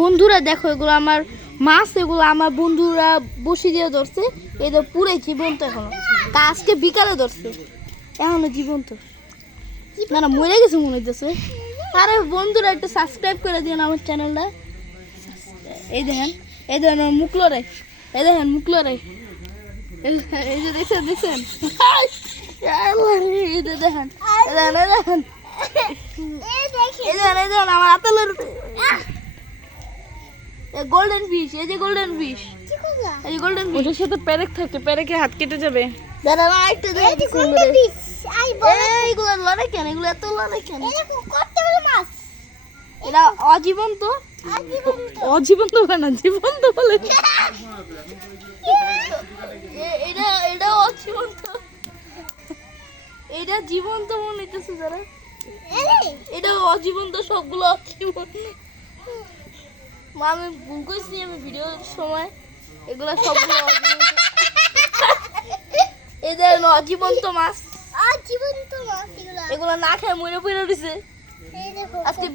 বন্ধুরা দেখো এগুলো আমার মাছ, এগুলো আমার বন্ধুরা বসি দিয়ে ধরছে। এই তো পুরাই জীবন্ত এখনো, তা আজকে বিকালে ধরছে, এখনো জীবন্ত। না না মরে গেছে মনে হইতেছে। আরে বন্ধুরা একটু সাবস্ক্রাইব করে দিন আমার চ্যানেলটা। এই দেখেন আমার মুখ লড়াই, এই দেখেন মুখ লড়াই, এই যে দেখছেন এই যে দেখেন আমার আতালের গোল্ডেন ফিশ। এই যে গোল্ডেন ফিশ, এই যে গোল্ডেন ফিশ। ওটার সাথে পেরেক থাকে, পেরেকে হাত কেটে যাবে। দাঁড়া না একটু এইগুলো লড়াই কেন, এগুলো এত লড়াই কেন? এটা অজীবন্ত। অজীবন্ত না, জীবন্ত বলে। এটা অজীবন্ত, এটা জীবন্ত মনে হইতেছে যারা। এটা অজীবন্ত, সবগুলো অজীবন্ত। আমি ভুল করছি, আমি ভিডিওর সময় এগুলা সবগুলো অজীবন্ত। এদের অজীবন্ত মাছ, এগুলো না খেয়ে মরে পড়ে রয়েছে আজকে।